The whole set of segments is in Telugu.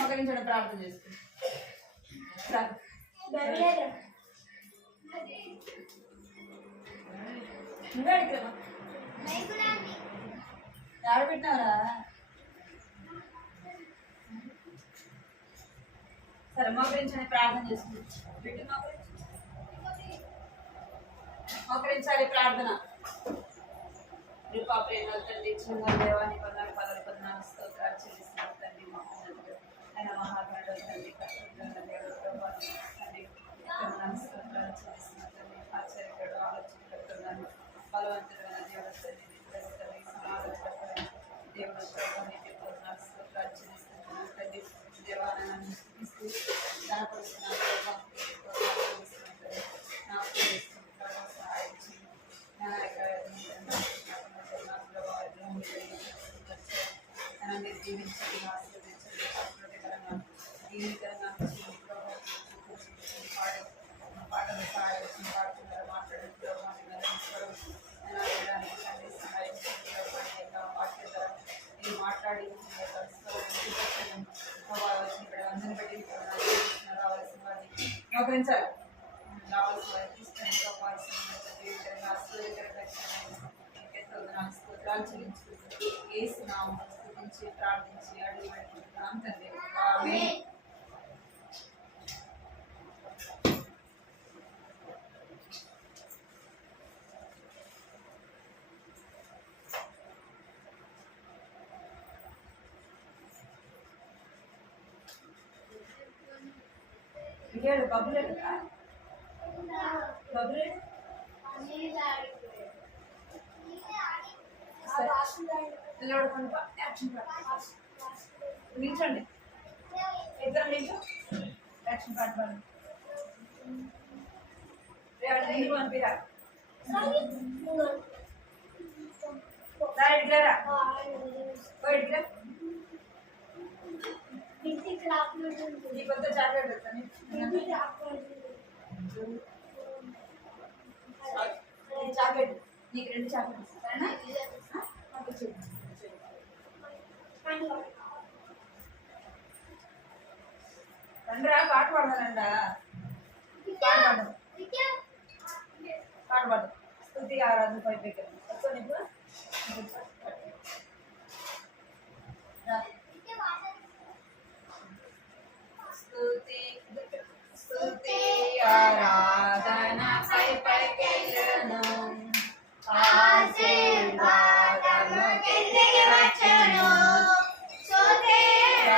మోకరించడం ప్రార్థన చేసుకుంటాం. ఆడబెట్టినారా? సరే మోకరించని ప్రార్థన చేసుకుంటాం. మోకరించాలి ప్రార్థన. కృపా ప్రేమల తండ్రి, చిన్న దేవాన్ని పదాలు పదాలు పద్నాలుగు స్తోత్రాలు చెల్లిస్తున్నారు తండ్రి. మహోన్నతుడు ఆయన మహాత్ముడు తండ్రి, దేవుడు తండ్రి స్తోత్రాలు చెల్లిస్తున్నారు తండ్రి. ఆశ్చర్యకరుడు, ఆలోచనకర్తలను బలవంతుడైన దేవుడు తండ్రి, సమాధానకర్తమైన దేవుడు పద్నాలుగు స్తోత్రాలు చెల్లిస్తున్నారు తండ్రి. దేవాలయాన్ని ధనపరుస్తున్నారు జీవించండి, ఆశీర్వదించండి, ఆశీర్వదకరంగా జీవితంగా పాటలు సహాయం పాడుతున్నారు, మాట్లాడుతూ సహాయం వాక్య ద్వారా మీరు మాట్లాడి అందరిని బట్టి రావాల్సిన వారిని మోకరించాలి, రావాల్సిన వారిని తీసుకొని జీవితంగా ఆశీర్వదకరంగా స్తోత్రాలు చెల్లించుకుంటూ యేసు నామములో స్తుతించి ప్రార్థించి అడిగి పెట్టుకుంటున్నాం తండ్రి. ఆమేన్. ఇదేడు బబులే కదా, బబులే నిల్చండి, ఇద్దరు నిల్చో. యాక్షన్ పాట పాడండి. నీళ్ళు పంపిరా, ఇట్లా ఇట్లా నీ కొత్త చాక్లెట్ వస్తాను. చాక్లెట్ నీకు 2 చాక్లెట్ సరేనా? రండిరా, పాట పాడదానండా, పాట పాడు. స్తుతి ఆరాధన పైకి వచ్చా నీకు? స్తుతి స్తుతి ఆరాధన పైకెళ్ళను, ఆశీర్వాదము కిందికి వచ్చును. స్తుతి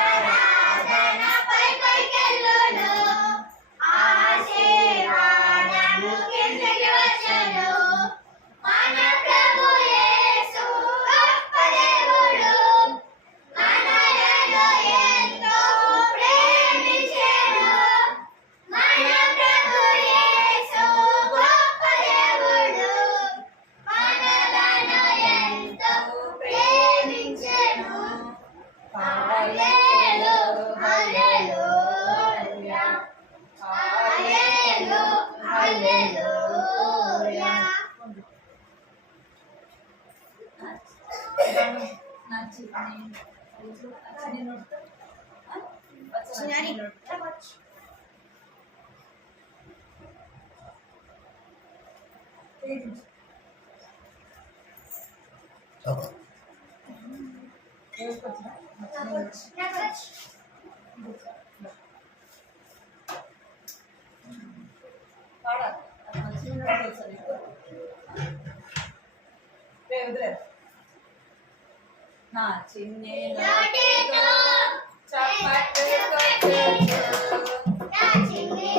ఆరాధన పైకెళ్ళను, ఆశీర్వాదము కిందికి వచ్చును. మన ప్రభు యేసు గొప్ప దేవుడు, మనలను ఎంతో ప్రేమించెను. మన ప్రభు యేసు గొప్ప దేవుడు, మనలను ఎంతో ప్రేమించెను. హల్లెలూయా, హల్లెలూయా, హల్లెలూయా, హల్లెలూయా. నా చిన్ని చప్పట్లు కొట్టుచు, నా చిన్ని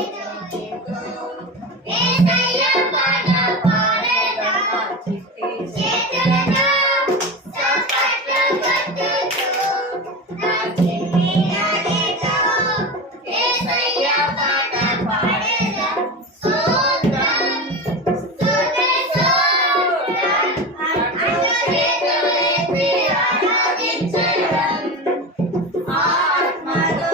యేసయ్య పాట పాడేదా, నా చిట్టి చేతులను చప్పట్లు కొట్టుచు, నా చిన్ని యేసయ్య పాట పాడేదా. స్తోత్రం స్తుతి స్తోత్రం, చేతులెత్తి ఆరాధించెదం, ఆత్మలో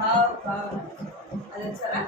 కావు కావు అది వచ్చారా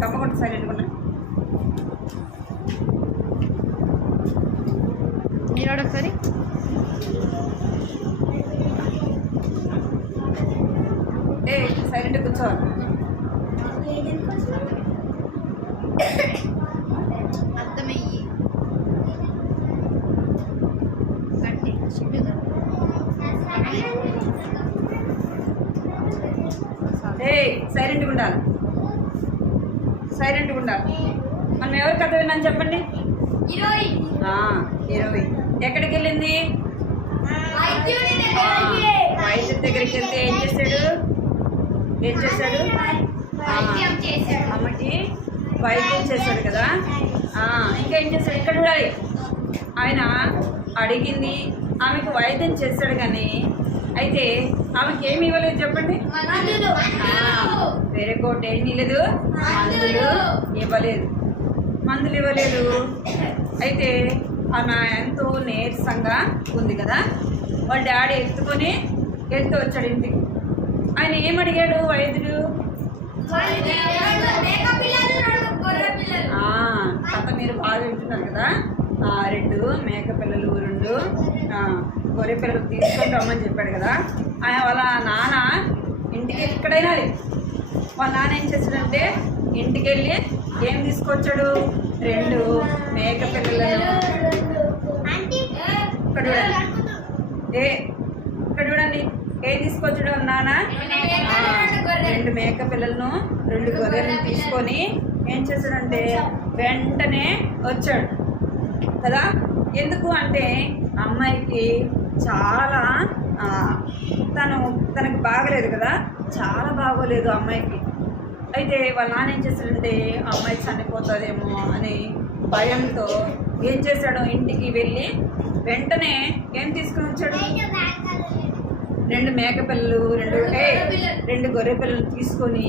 తప్పకుండా సైలెంట్ ఉన్నా మీరు ఒకసారి సైలెంట్ కూర్చోవాలి అర్థమయ్యి సైలెంట్గా ఉండాలి సైలెంట్గా ఉండాలి మనం ఎవరి కథ విన్నాను చెప్పండి 20 ఎక్కడికి వెళ్ళింది వైద్యుడి దగ్గరికి వెళ్తే ఏం చేశాడు అమ్మకి వైద్యం చేశాడు కదా ఇంకా ఏం చేశాడు ఇక్కడ చూడాలి ఆయన అడిగింది ఆమెకు వైద్యం చేశాడు కానీ అయితే ఆమెకి ఏమి ఇవ్వలేదు చెప్పండి వేరే కోట ఏమీ లేదు మందులు ఇవ్వలేదు అయితే ఆమె ఎంతో నీరసంగా ఉంది కదా వాళ్ళ డాడీ ఎత్తుకొని వెళ్తూ వచ్చాడు ఇంటికి ఆయన ఏమడిగాడు వైద్యుడు కథ మీరు బాగా వింటున్నారు కదా 2 మేక పిల్లలు 2 గొర్రె పిల్లలు తీసుకొని రమ్మని చెప్పాడు కదా ఆయన వాళ్ళ నాన్న ఇంటికి ఎక్కడైనా వాళ్ళ నాన్న ఏం చేశాడంటే ఇంటికి వెళ్ళి ఏం తీసుకొచ్చాడు 2 మేక పిల్లలను ఇక్కడ చూడండి ఏం తీసుకొచ్చాడు నాన్న 2 మేక పిల్లలను 2 గొర్రెలను తీసుకొని ఏం చేశాడంటే వెంటనే వచ్చాడు కదా ఎందుకు అంటే అమ్మాయికి చాలా తనకు బాగలేదు కదా చాలా బాగోలేదు అమ్మాయికి అయితే వాళ్ళ నాన్న ఏం చేశాడంటే ఆ అమ్మాయి చనిపోతుందేమో అని భయంతో ఏం చేశాడు, ఇంటికి వెళ్ళి వెంటనే ఏం తీసుకుని వచ్చాడు, 2 మేకపిల్లలు, 2 గొర్రె పిల్లలు తీసుకొని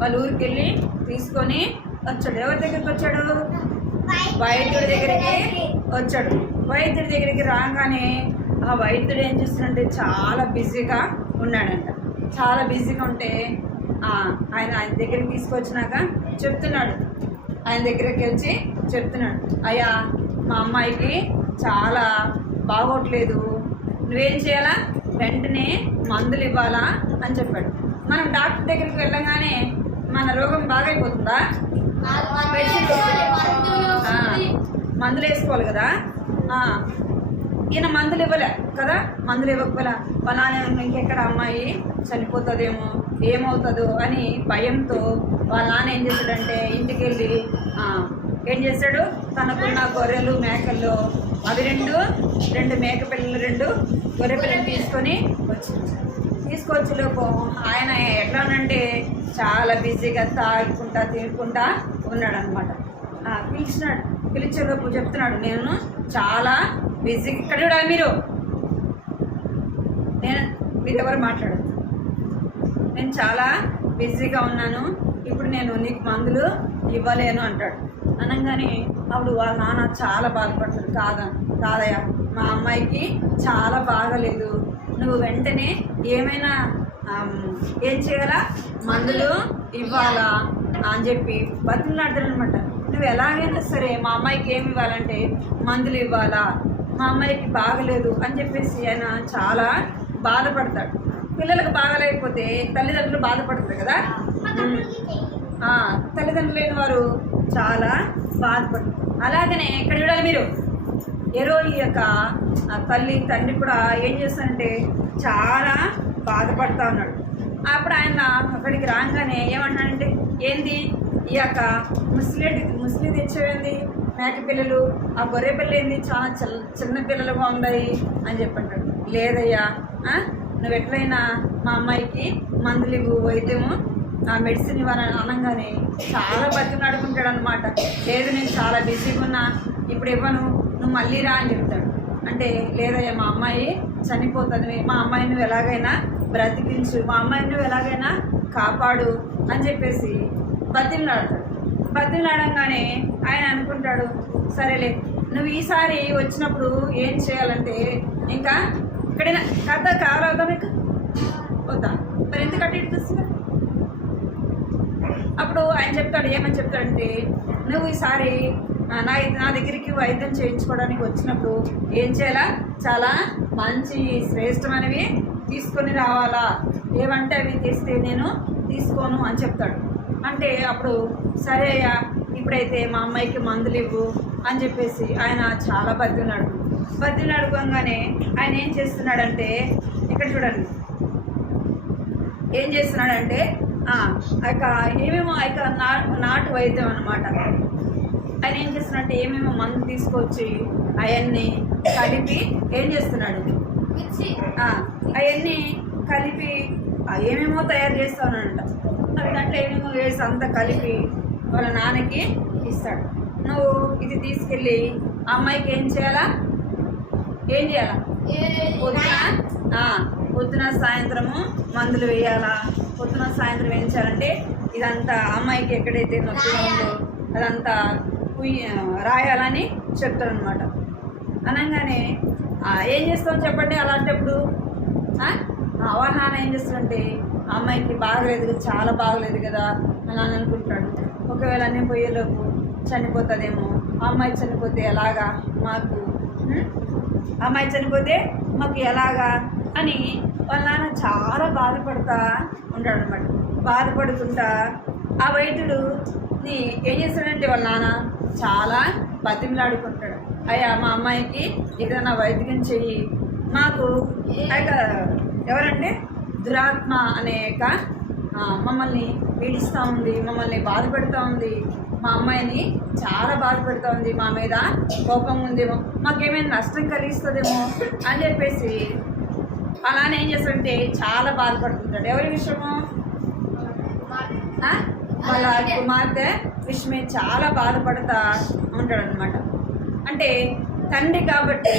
వాళ్ళ ఊరికి వెళ్ళి తీసుకొని వచ్చాడు. ఎవరి దగ్గరికి వచ్చాడు, వైద్యుడి దగ్గరికి వచ్చాడు. వైద్యుడి దగ్గరికి రాగానే ఆ వైద్యుడు ఏం చేస్తున్నాడంటే చాలా బిజీగా ఉన్నాడంట. చాలా బిజీగా ఉంటే ఆయన దగ్గరికి తీసుకొచ్చినాక చెప్తున్నాడు, ఆయన దగ్గరికి వచ్చి చెప్తున్నాడు, అయ్యా మా అమ్మాయికి చాలా బాగోట్లేదు, నువ్వేం చేయాలా, వెంటనే మందులు ఇవ్వాలా అని చెప్పాడు. మనం డాక్టర్ దగ్గరికి వెళ్ళగానే మన రోగం బాగైపోతుందా, మందులు వేసుకోవాలి కదా. ఈయన మందులు ఇవ్వలే కదా, మందులు ఇవ్వకపోలే వాళ్ళ నాన్న ఇంకెక్కడ అమ్మాయి చనిపోతుందేమో ఏమవుతుందో అని భయంతో వాళ్ళ నాన్న ఏం చేశాడంటే ఇంటికి వెళ్ళి ఏం చేశాడు, తనకున్న గొర్రెలు మేకల్లో అవి 2 మేక పిల్లలు 2 గొర్రె పిల్లలు తీసుకొచ్చేలోపు ఆయన ఎట్లానంటే చాలా బిజీగా తాగుకుంటా తినుకుంటా ఉన్నాడు అనమాట. పిలిచేలోపు చెప్తున్నాడు, నేను చాలా బిజీ, ఇక్కడ కూడా మీరు ఎవరు మాట్లాడదు, నేను చాలా బిజీగా ఉన్నాను, ఇప్పుడు నేను నీకు మందులు ఇవ్వలేను అంటాడు. అనగానే అప్పుడు వాళ్ళ నాన్న చాలా బాధపడతాడు, కాదయ్యా మా అమ్మాయికి చాలా బాగలేదు, నువ్వు వెంటనే ఏమైనా ఏం చేయాలా, మందులు ఇవ్వాలా అని చెప్పి బతిలాడతాడు అనమాట. నువ్వు ఎలాగైనా సరే మా అమ్మాయికి ఏమి ఇవ్వాలంటే మందులు ఇవ్వాలా, మా అమ్మాయికి బాగలేదు అని చెప్పేసి ఆయన చాలా బాధపడతాడు. పిల్లలకు బాగలేకపోతే తల్లిదండ్రులు బాధపడతారు కదా, తల్లిదండ్రులు లేని వారు చాలా బాధపడతారు. అలాగనే ఇక్కడ చూడాలి మీరు, ఈ యొక్క తల్లి తండ్రి కూడా ఏం చేస్తారంటే చాలా బాధపడతా ఉన్నాడు. అప్పుడు ఆయన అక్కడికి రాగానే ఏమంటాడంటే, ఏంది ఈ యొక్క ముస్లి తెచ్చేవేంది, మేక పిల్లలు, ఆ గొర్రె పిల్లలు ఏంది చాలా చిన్న పిల్లలుగా ఉన్నాయి అని చెప్పంటాడు. లేదయ్యా, నువ్వు ఎట్లయినా మా అమ్మాయికి మందులు ఇవ్వు, వైద్యము మెడిసిన్ ఇవ్వాలని అనగానే చాలా బతిమలాడుకుంటాడు అనమాట. లేదు నేను చాలా బిజీగా ఉన్నా, ఇప్పుడు ఇవ్వను, నువ్వు మళ్ళీ రా అని చెప్తాడు. అంటే లేదయ్యా మా అమ్మాయి చనిపోతుంది, మా అమ్మాయిని నువ్వు ఎలాగైనా బ్రతికించు, మా అమ్మాయిని నువ్వు ఎలాగైనా కాపాడు అని చెప్పేసి బతిమలాడంగానే ఆయన అనుకుంటాడు, సరేలే నువ్వు ఈసారి వచ్చినప్పుడు ఏం చేయాలంటే, ఇంకా ఇక్కడైనా కథ కావాలవుతా మీకు వద్దా, మరి ఎందుకు అటు ఇస్తుంది. అప్పుడు ఆయన చెప్తాడు, ఏమని చెప్తాడంటే, నువ్వు ఈసారి నా దగ్గరికి వైద్యం చేయించుకోవడానికి వచ్చినప్పుడు ఏం చేయాలా, చాలా మంచి శ్రేష్టమైనవి తీసుకొని రావాలా, ఏమంటే అవి తెస్తే నేను తీసుకోను అని చెప్తాడు. అంటే అప్పుడు సరే అయ్యా ఇప్పుడైతే మా అమ్మాయికి మందులు ఇవ్వు అని చెప్పేసి ఆయన చాలా బతిమలాడుకోగానే ఆయన ఏం చేస్తున్నాడంటే, ఇక్కడ చూడండి ఏం చేస్తున్నాడంటే ఏమేమో నాటు వైద్యం అన్నమాట. ఆయన ఏం చేస్తున్నాడంటే ఏమేమో మందు తీసుకొచ్చి అవన్నీ కలిపి ఏం చేస్తున్నాడు, అవన్నీ కలిపి ఏమేమో తయారు చేస్తానంట. అవి దాంట్లో ఏమేమో వేసి అంతా కలిపి వాళ్ళ నాన్నకి ఇస్తాడు. నువ్వు ఇది తీసుకెళ్ళి అమ్మాయికి ఏం చేయాలా, పొద్దున సాయంత్రము మందులు వేయాలా, పొద్దున సాయంత్రం ఏం చేయాలంటే ఇదంతా అమ్మాయికి ఎక్కడైతే నొప్పిగా ఉందో అదంతా రాయాలని చెప్తాడనమాట. అనగానే ఏం చేస్తాం చెప్పండి, అలాంటప్పుడు వాళ్ళ నాన్న ఏం చేస్తాడంటే అమ్మాయికి బాగలేదు, చాలా బాగలేదు కదా అని అనుకుంటాడు. ఒకవేళ నేను పోయేలోపు చనిపోతుందేమో, అమ్మాయి చనిపోతే ఎలాగా మాకు, అమ్మాయి చనిపోతే మాకు ఎలాగా అని వాళ్ళ నాన్న చాలా బాధపడుతూ ఉంటాడు అనమాట. బాధపడుకుంటా ఆ వైద్యుడు ఏం చేస్తాడంటే వాళ్ళ నాన్న చాలా బతిమలాడుకుంటాడు, అయ్యా మా అమ్మాయికి ఏదైనా వైద్యం చెయ్యి, మాకు ఎవరంటే దురాత్మ అనేక మమ్మల్ని పీడిస్తూ ఉంది, మమ్మల్ని బాధ పెడుతూ ఉంది, మా అమ్మాయిని చాలా బాధ పెడుతూ ఉంది, మా మీద కోపం ఉందేమో, మాకేమైనా నష్టం కలిగిస్తుందేమో అని చెప్పేసి అలానే ఏం చేస్తాడంటే చాలా బాధపడుతుంటాడు. ఎవరి విషయమో వాళ్ళ కుమార్తె విషయమే చాలా బాధపడతా ఉంటాడు అనమాట. అంటే తండ్రి కాబట్టి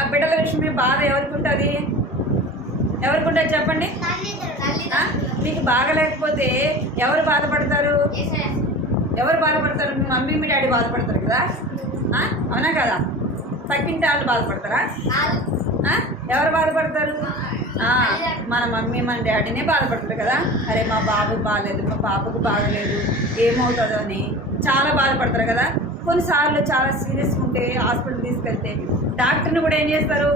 ఆ బిడ్డల విషయమే బాధ ఎవరికి ఉంటుంది? ఎవరికి ఉంటుంది చెప్పండి? మీకు బాగలేకపోతే ఎవరు బాధపడతారు? ఎవరు బాధపడతారు? మీ మమ్మీ మీ డాడీ బాధపడతారు కదా, అవునా కదా? పక్కింటి వాళ్ళు బాధపడతారా? ఎవరు బాధపడతారు? మన మమ్మీ మన డాడీనే బాధపడతారు కదా. అరే మా బాబుకి బాగలేదు, మా పాపకు బాగలేదు, ఏమవుతుందో అని చాలా బాధపడతారు కదా. కొన్నిసార్లు చాలా సీరియస్గా ఉంటే హాస్పిటల్ తీసుకెళ్తే డాక్టర్ని కూడా ఏం చేస్తారు?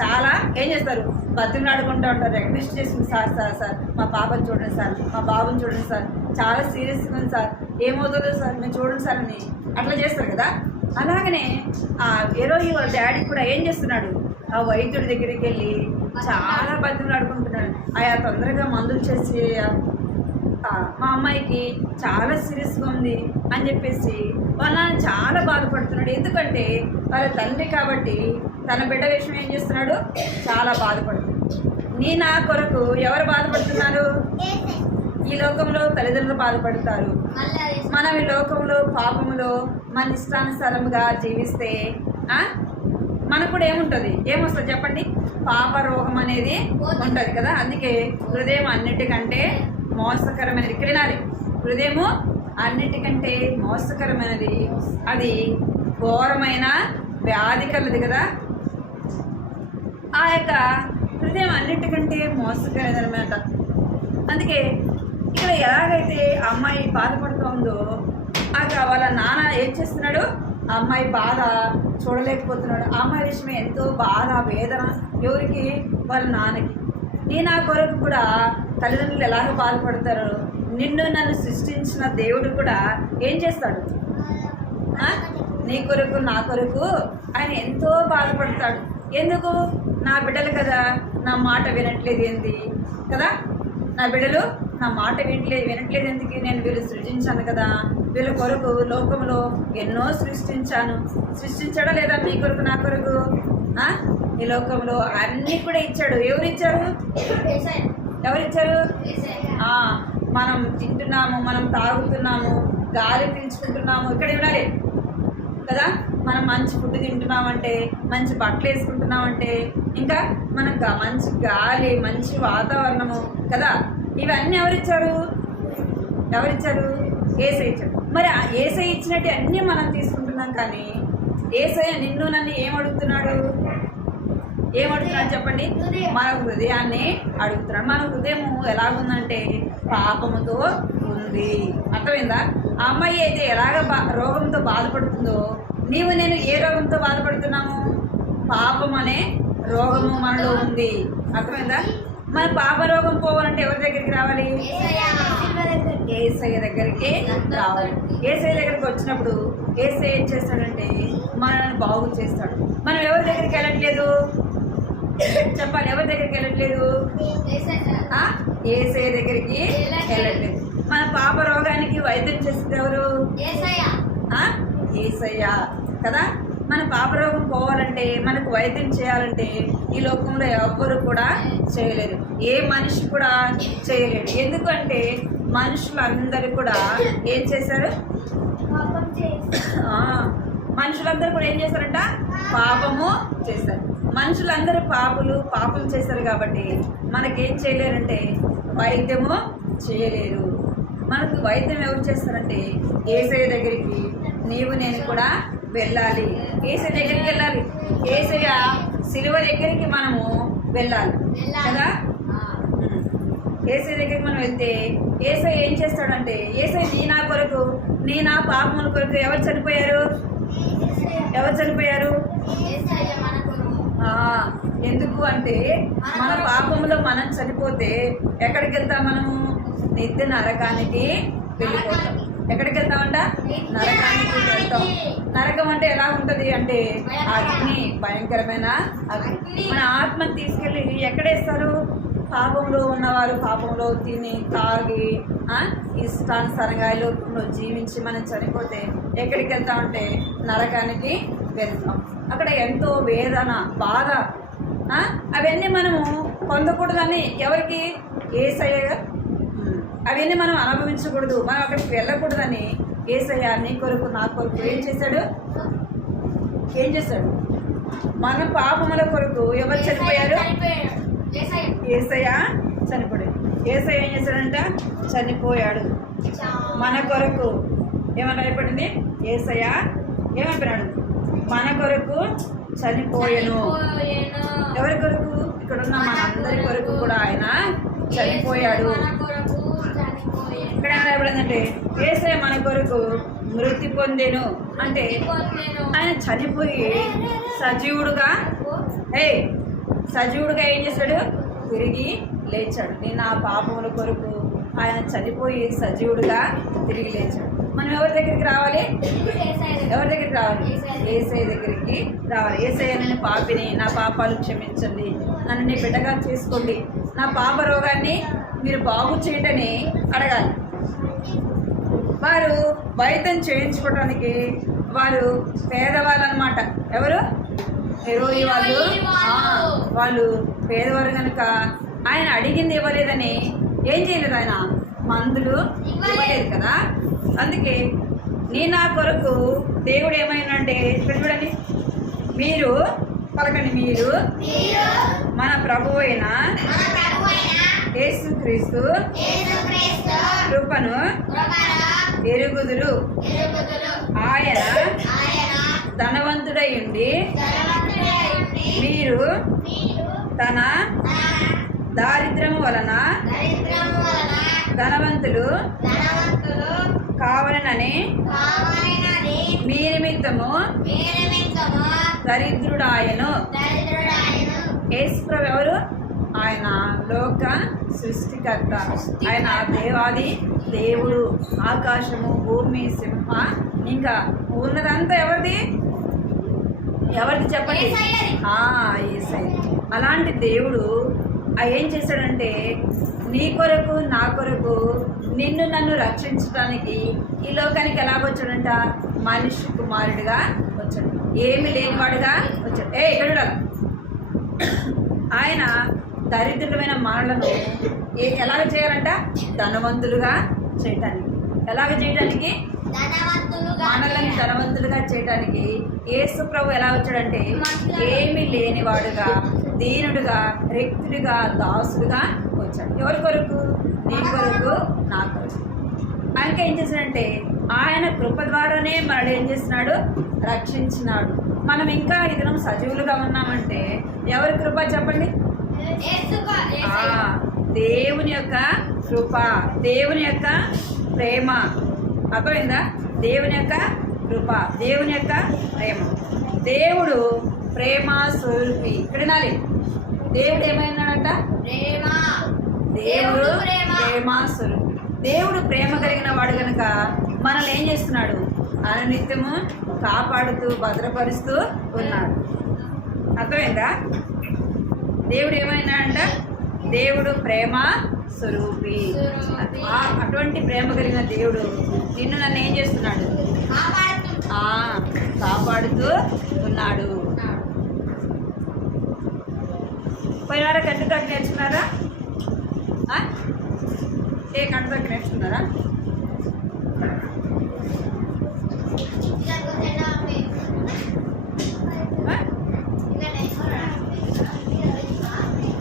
చాలా ఏం చేస్తారు? బతిమలాడుకుంటూ ఉంటారు, రిక్వెస్ట్ చేస్తుంది, సార్ మా పాపని చూడండి సార్, మా బాబుని చూడండి సార్, చాలా సీరియస్గా ఉంది సార్, ఏమవుతుందో సార్ మేము చూడండి సార్ అని అట్లా చేస్తారు కదా. అలాగనే హీరోయి వాళ్ళ డాడీ కూడా ఏం చేస్తున్నాడు? ఆ వైద్యుడి దగ్గరికి వెళ్ళి చాలా బతిమలాడుకుంటున్నాడు. ఆయా తొందరగా మందులు చేసి మా అమ్మాయికి చాలా సీరియస్గా ఉంది అని చెప్పేసి వాళ్ళ చాలా బాధపడుతున్నాడు. ఎందుకంటే వాళ్ళ తండ్రి కాబట్టి తన బిడ్డ విషయం ఏం చేస్తున్నాడు? చాలా బాధపడుతున్నాడు. నా కొరకు ఎవరు బాధపడుతున్నారు? ఈ లోకంలో తల్లిదండ్రులు బాధపడతారు. మనం ఈ లోకంలో పాపములో మన ఇష్టానుసారంగా జీవిస్తే మనకు కూడా ఏముంటుంది? ఏమొస్తుంది చెప్పండి? పాప రోగం అనేది ఉంటుంది కదా. అందుకే హృదయం అన్నిటికంటే మోసకరమైనది. ఇక్కడ వినాలి, హృదయము అన్నిటికంటే మోసకరమైనది, అది ఘోరమైన వ్యాధి కలది కదా. ఆ యొక్క హృదయం అన్నిటికంటే మోసకరమైనది అనమాట. అందుకే ఇక్కడ ఎలాగైతే అమ్మాయి బాధపడుతుందో వాళ్ళ నాన్న ఏం చేస్తున్నాడు? ఆ అమ్మాయి బాధ చూడలేకపోతున్నాడు. ఆ అమ్మాయి విషయమే ఎంతో బాధ వేదన. ఎవరికి? వాళ్ళ నాన్నకి. నా కొరకు కూడా తల్లిదండ్రులు ఎలాగ బాధపడతారు? నన్ను సృష్టించిన దేవుడు కూడా ఏం చేస్తాడు? నీ కొరకు నా కొరకు ఆయన ఎంతో బాధపడతాడు. ఎందుకు? నా బిడ్డలు కదా నా మాట వినట్లేదు ఏంది కదా, నా బిడ్డలు నా మాట వినట్లేదు ఎందుకు? నేను వీళ్ళు సృష్టించాను కదా, వీళ్ళ కొరకు లోకంలో ఎన్నో సృష్టించాడా లేదా? మీ కొరకు నా కొరకు ఈ లోకంలో అన్నీ కూడా ఇచ్చాడు. ఎవరిచ్చారు? ఎవరిచ్చారు? మనం తింటున్నాము, మనం తాగుతున్నాము, గాలి పీల్చుకుంటున్నాము. ఇక్కడ వినాలి కదా, మనం మంచి ఫుడ్ తింటున్నామంటే, మంచి బట్టలు వేసుకుంటున్నామంటే, ఇంకా మనకు మంచి గాలి, మంచి వాతావరణము కదా, ఇవన్నీ ఎవరిచ్చారు? యేసయ్య ఇచ్చాడు. మరి ఆ యేసయ్య ఇచ్చినట్టు అన్నీ మనం తీసుకుంటున్నాం. కానీ యేసయ్య నన్ను ఏమడుగుతున్నాడు చెప్పండి? మన హృదయాన్ని అడుగుతున్నాడు. మన హృదయం ఎలాగుందంటే పాపముతో ఉంది. అర్థమైందా? ఆ అమ్మాయి అయితే ఎలాగ రోగంతో బాధపడుతుందో, నేను ఏ రోగంతో బాధపడుతున్నాము? పాపం అనే రోగము మనలో ఉంది. అర్థమైందా? మన పాప రోగం పోవాలంటే ఎవరి దగ్గరికి రావాలి? యేసయ్య దగ్గరికి రావాలి. యేసయ్య దగ్గరికి వచ్చినప్పుడు యేసయ్య ఏం చేస్తాడంటే మనల్ని బాగు చేస్తాడు. మనం ఎవరి దగ్గరికి వెళ్ళట్లేదు? చెప్పాలి, ఎవరి దగ్గరికి వెళ్ళట్లేదు? యేసయ్య దగ్గరికి వెళ్ళట్లేదు. మన పాప రోగానికి వైద్యం చేసేది ఎవరు? యేసయ్య కదా. మన పాపరోగం పోవాలంటే, మనకు వైద్యం చేయాలంటే ఈ లోకంలో ఎవ్వరు కూడా చేయలేరు. ఏ మనిషి కూడా చేయలేడు. ఎందుకంటే మనుషులందరూ కూడా ఏం చేశారు? మనుషులందరూ కూడా ఏం చేశారంట? పాపము చేశారు. మనుషులందరూ పాపం చేశారు కాబట్టి మనకేం చేయలేరంటే వైద్యము చేయలేరు. మనకు వైద్యం ఎవరు చేస్తారంటే యేసయ్య దగ్గరికి నేను కూడా వెళ్ళాలి. యేసయ్య దగ్గరికి వెళ్ళాలి. యేసయ్య సిలువ దగ్గరికి మనము వెళ్ళాలి కదా. యేసయ్య దగ్గరికి మనం వెళ్తే యేసయ్య ఏం చేస్తాడంటే, యేసయ్య నా కొరకు, నా పాపముల కొరకు ఎవరు చనిపోయారు? ఎందుకు అంటే మన పాపంలో మనం చనిపోతే ఎక్కడికి వెళ్తాం? మనము నిత్య నరకానికి వెళ్ళిపోతాం. ఎక్కడికి వెళ్తామంట? నరకానికి వెళ్తాం. నరకం అంటే ఎలా ఉంటుంది అంటే అగ్ని, భయంకరమైన అగ్ని. మన ఆత్మను తీసుకెళ్ళి ఎక్కడేస్తారు? పాపంలో ఉన్నవారు పాపంలో తిని తాగి ఇష్టానుసారంగా లోకంలో జీవించి మనం చనిపోతే ఎక్కడికి వెళ్తామంటే నరకానికి వెళ్తాం. అక్కడ ఎంతో వేదన, బాధ, అవన్నీ మనము పొందకూడదని ఎవరికి? యేసయ్య అవన్నీ మనం అనుభవించకూడదు, మనం అక్కడికి వెళ్ళకూడదని యేసయ్య నీ కొరకు నా కొరకు ఏం చేశాడు? మన పాపముల కొరకు ఎవరు చనిపోయారు? యేసయ్య చనిపోయాడు. యేసయ్య ఏం చేశాడంట? చనిపోయాడు మన కొరకు. ఏమని రాయబడింది? యేసయ్య ఏమంటున్నాడు? మన కొరకు చనిపోయాను. ఎవరి కొరకు? ఇక్కడ ఉన్న మన అందరి కొరకు కూడా ఆయన చనిపోయాడు. ఇక్కడ ఏం రాయబడిందంటే యేసయ్య మన కొరకు మృతి పొందెను అంటే ఆయన చనిపోయి సజీవుడుగా ఏం చేశాడు? తిరిగి లేచాడు. నేను ఆ పాపముల కొరకు ఆయన చనిపోయి సజీవుడుగా తిరిగి లేచాడు. మనం ఎవరి దగ్గరికి రావాలి? యేసయ్య దగ్గరికి రావాలి. యేసయ్య నేను పాపిని, నా పాపాలు క్షమించండి, నన్ను నీ బిడ్డగా చేసుకోండి, నా పాప రోగాన్ని మీరు బాగు చేయటని అడగాలి. వారు వైద్యం చేయించుకోవడానికి వారు పేదవాళ్ళు అనమాట. ఎవరు? హెరోయి వాళ్ళు పేదవారు కనుక ఆయన అడిగింది ఇవ్వలేదని ఏం చేయలేదు, ఆయన మందులు ఇవ్వలేదు కదా. అందుకే నా కొరకు దేవుడు ఏమైందంటే ఇక్కడ చూడండి, మీరు పలకండి, మీరు మన ప్రభువు అయిన యేసుక్రీస్తు కృపను ఎరుగుదురు. ఆయన ధనవంతుడై ఉండి మీరు తన దారిద్ర్యము వలన ధనవంతులు కావాలనని మీ నిమిత్తము దరిద్రుడాయను. యేసుప్రభు ఎవరు? ఆయన లోక సృష్టికర్త, ఆయన దేవాది దేవుడు. ఆకాశము, భూమి, సింహ ఇంకా ఉన్నదంతా ఎవరిది చెప్పండి? యేసయ్య. అలాంటి దేవుడు ఏం చేశాడంటే నీ కొరకు నా కొరకు నిన్ను నన్ను రక్షించడానికి ఈ లోకానికి ఎలాగొచ్చాడంట? మనిషి కుమారుడిగా వచ్చాడు, ఏమి లేనివాడుగా వచ్చాడు. ఇక్కడ ఆయన దరిద్రులమైన మనలను ఎలాగ చేయాలంట? ధనవంతులుగా చేయటానికి. ఎలాగ చేయడానికి? మనలను ధనవంతులుగా చేయటానికి యేసు ప్రభు ఎలా వచ్చాడంటే ఏమి లేనివాడుగా, దీనుడుగా, రిక్తుడిగా, దాసుడుగా వచ్చాడు. ఎవరి కొరకు? నీ కొరకు, నా కొరకు. ఆయనకి ఏం చేశాడంటే ఆయన కృప ద్వారానే మనడు ఏం చేస్తున్నాడు? రక్షించినాడు. మనం ఇంకా ఈ దినం సజీవులుగా ఉన్నామంటే ఎవరి కృప చెప్పండి? దేవుని యొక్క కృప, దేవుని యొక్క ప్రేమ. అర్థమైందా? దేవుని యొక్క కృప, దేవుని యొక్క ప్రేమ. దేవుడు ప్రేమ స్వరూపి. ఇక్కడ వినాలి, దేవుడు ఏమైనాడంట? దేవుడు ప్రేమ స్వరూపి. దేవుడు ప్రేమ కలిగిన వాడు కనుక మనల్ని ఏం చేస్తున్నాడు? అనునిత్యము కాపాడుతూ భద్రపరుస్తూ ఉన్నాడు. అర్థమైందా? దేవుడు ఏమైనాడంట? దేవుడు ప్రేమ స్వరూపి. అటువంటి ప్రేమ కలిగిన దేవుడు నిన్ను నన్ను ఏం చేస్తున్నాడు? కాపాడుతూ ఉన్నాడు. పోయినారా? కంటి తగ్గి నేర్చుకున్నారా? కంటి తగ్గి నేర్చుకున్నారా?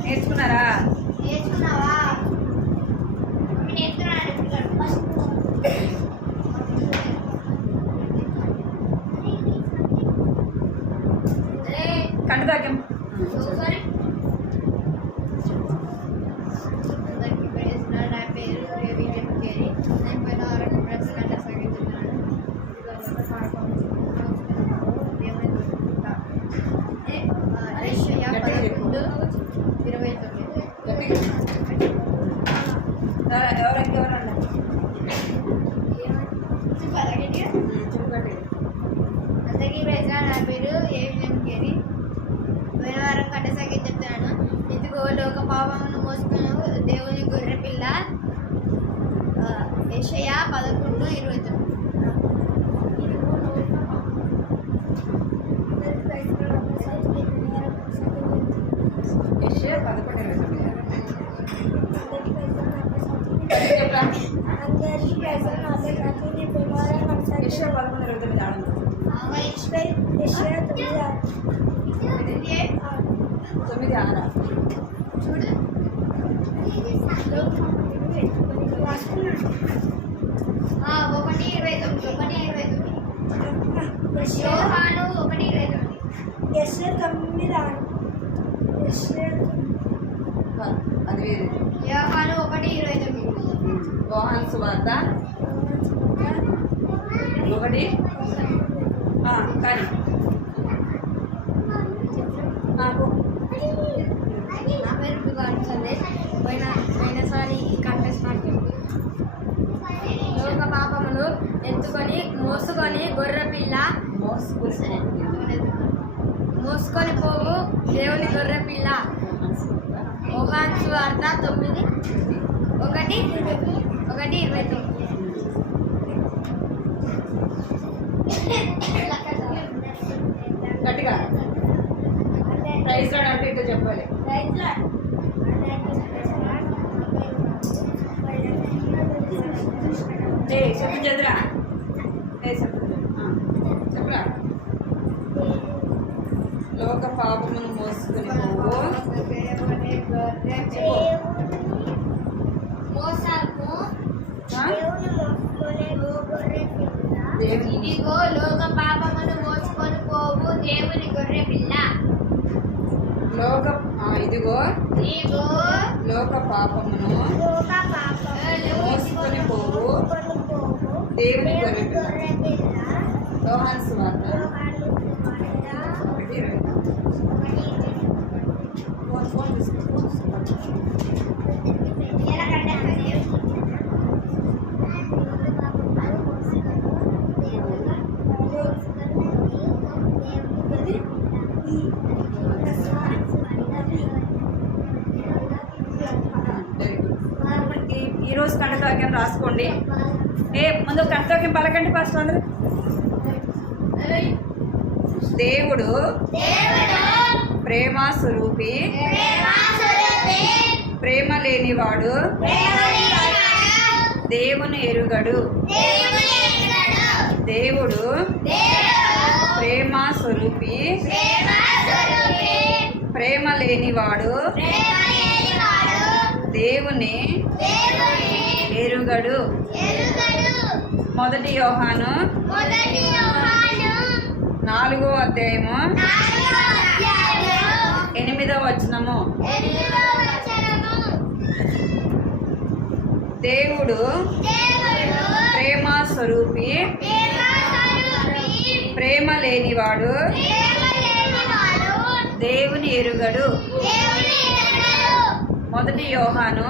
నేర్చుకున్నారా? కంటి తగ్గం అందరికీ ప్రైజ్గా. నా పేరు ఏవిఎం కేరి. పోయిన వారం కట్టసాగి చెప్తాను. ఇదిగో లోక పాపమును మోసుకున్న దేవుని గొర్రె పిల్ల. యెషయా 11:29. యెషయా 11:29. చదువురా. అందరికీ ప్రజలు నా పేరు రతిని భీమవరం కొనసాగి యెషయా 11:29 ఆడండి. యెషయా 9:6 9 ఆరా. చూడు రాసుకున్నాను. 1:29 యోహాను 1:29 యెషయా 9:6 యెషయా అది వేరే. యోహాను 1:29 యోహాను సువార్త 1 కానీ నాకు నా పేరు బిగాడు సందేశ్ పోయినసారి ఈ కంటెస్ట్ లోక పాపమును ఎత్తుకొని మోసుకొని గొర్రె పిల్ల మోసుకొని పోవు దేవుని గొర్రె పిల్ల యోహాను సువార్త 1:29 గట్టిగా ప్రైజ్ రాడ్ అంటే ఇట్లా చెప్పాలి. చెప్పు చదురా. చెప్పరా. లోక పాపమును మోసుకుని పోవు ఇదిగో లోక పాపమును మోసుకొని పోవు దేవుని గొర్రె పిల్ల ఇదిగో ఇదిగో లోక పాపమును మోసుకొని పోవు దేవుని గొర్రె పిల్ల. యోహాను సువార్త 1:29. ఈరోజు కంటవాక్యం రాసుకోండి. ముందు కంటవాక్యం పలకండి ఫస్ట్ అందరూ. దేవుడు ప్రేమ స్వరూపి, ప్రేమ లేనివాడు దేవుని ఎరుగడు. దేవుడు ప్రేమ స్వరూపి, ప్రేమ లేనివాడు దేవుని ఎరుగడు. 1 యోహాను 4వ అధ్యాయము 8వ వచనము. దేవుడు ప్రేమ స్వరూపి, ప్రేమ లేనివాడు దేవుని ఎరుగడు. 1 యోహాను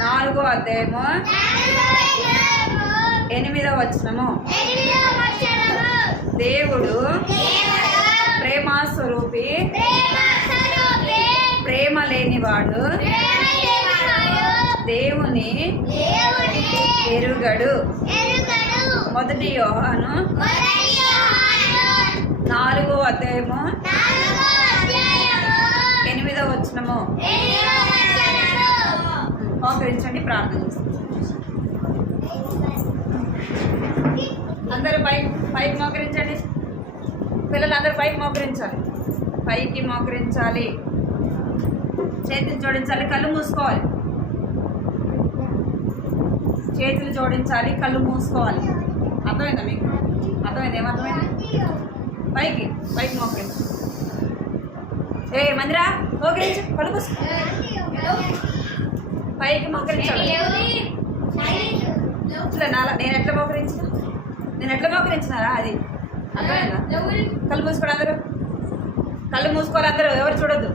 4వ అధ్యాయము 8వ వచనము. దేవుడు ప్రేమ స్వరూపి, ప్రేమ లేనివాడు దేవుని ఎరుగడు. 1 యోహాను 4వ అధ్యాయము 8వ వచనము. మోకరించండి, ప్రార్థన చేస్తాం. అందరూ పైకి మోకరించండి. పిల్లలందరూ పైకి మోకరించాలి. పైకి మోకరించాలి, చేతులు జోడించాలి, కళ్ళు మూసుకోవాలి. చేతులు జోడించాలి, కళ్ళు మూసుకోవాలి. అర్థమైందా మీకు? అర్థమైంది? ఏమర్థమైంది? పైకి మోకరించు. మందిరా మోకరించు, కళ్ళు మూసుకో. పైకి మోకరించాలి. నేను ఎట్లా మోకరించినారా అది అర్థమైందా? కళ్ళు మూసుకోండి అందరూ. కళ్ళు మూసుకోవాలి అందరూ, ఎవరు చూడొద్దు.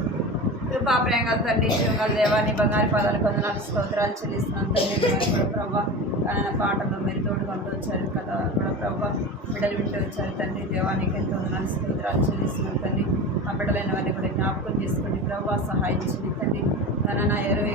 కృపా ప్రేమ గల తండ్రి, శివగల దేవాన్ని బంగారు పాదాలు కొందనాలు స్తోత్రాలు చెల్లిస్తున్నాను తండ్రి. కూడా ప్రభావ ఆయన పాటల్లో మీరు తోడుకుంటూ వచ్చారు కదా కూడా ప్రభావ బిడ్డలు వింటూ వచ్చారు తండ్రి. దేవానికి ఎంతో వందనాలు స్తోత్రాలు చెల్లిస్తున్నాను తండ్రి. ఆ బిడ్డలైన వారిని కూడా జ్ఞాపకం చేసుకోండి ప్రభావ, సహాయించండి తండ్రి. తన 20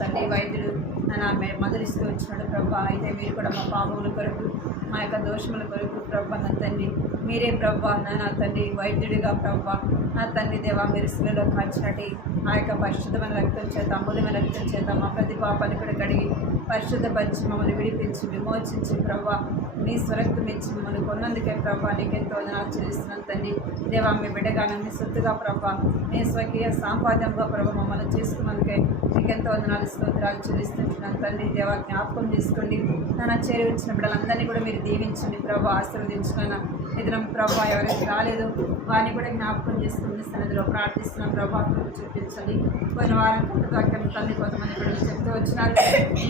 తండ్రి వైద్యుడు నా మధురిస్తూ వచ్చినాడు ప్రభా. అయితే మీరు కూడా మా పాపముల కొరకు మా యొక్క దోషముల కొరకు ప్రభా నా తండ్రి మీరే ప్రభా నా తండ్రి వైద్యుడిగా ప్రభా నా తండ్రి దేవా మీరు శిలలో కాల్చినట్టు ఆ యొక్క పరిశుద్ధమైన రక్తం చేత అమూల్యమైన రక్తం చేత మా ప్రతి పాపాన్ని కూడా కడిగి పరిశుద్ధపరిచి మమ్మల్ని విడిపించి విమోచించి ప్రభా మీ స్వరక్తం ఇచ్చి మమ్మల్ని కొన్నందుకే ప్రభా నీకెంతో వదనాలు చెల్లిస్తున్నాను తండ్రి దేవా మీ బిడ్డగానే మీ సొత్తుగా ప్రభా మీ స్వకీయ సాంపాద్యంగా ప్రభా మమ్మల్ని చేసుకున్నందుకే నీకెంతో వదనాలు స్తోత్రాలు చెల్లిస్తుంటున్నాను తండ్రి దేవా జ్ఞాపకం చేసుకోండి నన్ను చేరి వచ్చిన బిడ్డలందరినీ కూడా మీరు దీవించండి ప్రభా ఆశీర్వదించుకున్న ఇద్దరం ప్రభా ఎవరైతే రాలేదు వారిని కూడా జ్ఞాపకం చేసుకుని సన్నిధిలో ప్రార్థిస్తున్నాం ప్రభా చూపించండి. పోయిన వారం అక్కడ తల్లి కొంతమంది పిల్లలు చెప్తూ వచ్చినారు,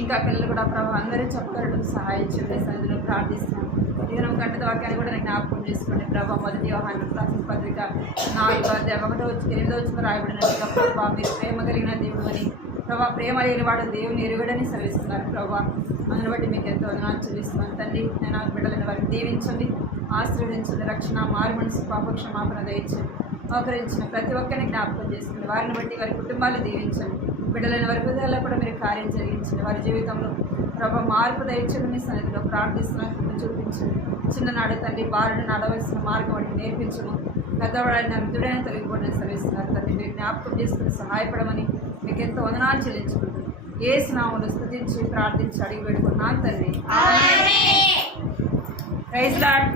ఇంకా పిల్లలు కూడా ప్రభా అందరూ చెప్పగలడం సహాయం చేయండి సన్నిధిలో ప్రార్థిస్తున్నాం. ఇదినం గంట వాక్యాన్ని కూడా నేను జ్ఞాపకం చేసుకోండి ప్రభా. మొదటి యోహాను రాసిన పత్రిక 4:8 రాయబడినట్టుగా ప్రభా మీరు ప్రేమ కలిగిన దేవుడు అని ప్రభా ప్రేమ లేని వాడు దేవుని ఎరుగడని సెలవిస్తున్నారు ప్రభా. అందుని బట్టి మీకు ఎంతో వదనాలు చెల్లిస్తున్నాను తండ్రి. నేను బిడ్డలైన వారిని దీవించండి, ఆశీర్వదించండి, రక్షణ మారు మనసు పాపక్షమాపణ దయచండి. మోకరించిన ప్రతి ఒక్కరిని జ్ఞాపకం చేసుకోండి, వారిని బట్టి వారి కుటుంబాలు దీవించండి. బిడ్డలైన వారి హృదయాల్లో కూడా మీరు కార్యం జరిగించండి, వారి జీవితంలో ప్రభా మార్పు దయచండి. మీ సన్నిధిలో ప్రార్థిస్తున్న చూపించండి. చిన్ననాడు తండ్రి బారుడు నడవలసిన మార్గం వాటిని నేర్పించము. పెద్దవాడైన వృద్ధుడైన తొలగిపోవడం సెలవిస్తున్నారు తండ్రి. మీరు జ్ఞాపకం చేసుకుని సహాయపడమని మీకు ఎంతో వదనాలు చెల్లించుకుంటుంది. యేసు నామములో స్తుతించి ప్రార్థించి అడిగి పెడుకున్నాను తండ్రి. Praise lord.